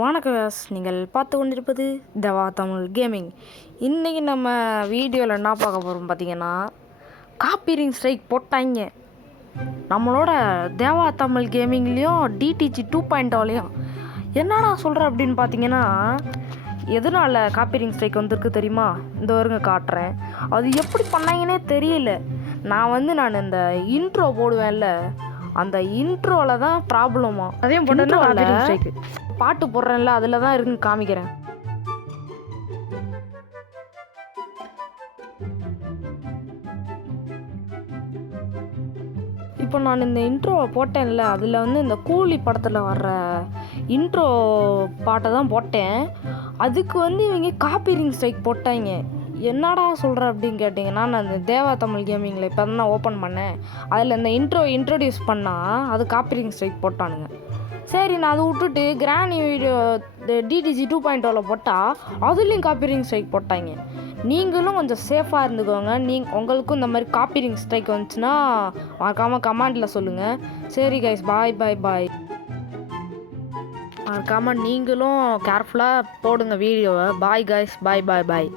வணக்கம் வியாஸ், நீங்கள் பார்த்து கொண்டிருப்பது தேவா தமிழ் கேமிங். இன்றைக்கி நம்ம வீடியோவில் என்ன பார்க்க போகிறோம் பார்த்தீங்கன்னா, காப்பிரைட் ஸ்ட்ரைக் போட்டாங்க நம்மளோட தேவா தமிழ் கேமிங்லேயும் டிடிஜி 2.0லையும். என்னடா சொல்கிற அப்படின்னு பார்த்தீங்கன்னா, எதனால் காப்பிரைட் ஸ்ட்ரைக் வந்திருக்கு தெரியுமா? இந்த வருங்க காட்டுறேன். அது எப்படி பண்ணாங்கன்னே தெரியல. நான் இந்த இன்ட்ரோ போடுவேன்ல, அந்த இன்ட்ரோவில் தான் ப்ராப்ளமா. அதையும் போட்டேன்னா பாட்டு போடுறேன்ல, அதில் தான் இருக்குன்னு காமிக்கிறேன். இப்போ நான் இந்த இன்ட்ரோவை போட்டேன்ல, அதில் இந்த கூலி படத்தில் வர்ற இன்ட்ரோ பாட்டை தான் போட்டேன். அதுக்கு இவங்க காப்பிரைட் ஸ்ட்ரைக் போட்டாங்க. என்னடா சொல்கிற அப்படின்னு கேட்டிங்கன்னா, நான் இந்த தேவா தமிழ் கேமிங்கில் இப்போ தான் ஓப்பன் பண்ணேன். அதில் இந்த இன்ட்ரோடியூஸ் பண்ணால் அது காப்பிரைட் ஸ்ட்ரைக் போட்டானுங்க. சரி, நான் அதை விட்டுட்டு கிராணி வீடியோ டிடிஜி 2.0வில் போட்டால் அதுலேயும் காப்பிரைட் ஸ்ட்ரைக் போட்டாங்க. நீங்களும் கொஞ்சம் சேஃபாக இருந்துக்கோங்க. உங்களுக்கும் இந்த மாதிரி காப்பிரைட் ஸ்ட்ரைக் வந்துச்சுன்னா மறக்காமல் கமெண்டில் சொல்லுங்கள். சரி கைஸ், பாய் பாய் பாய். மறக்காமல் நீங்களும் கேர்ஃபுல்லாக போடுங்க வீடியோவை. பாய் கைஸ், பாய் பாய் பாய்.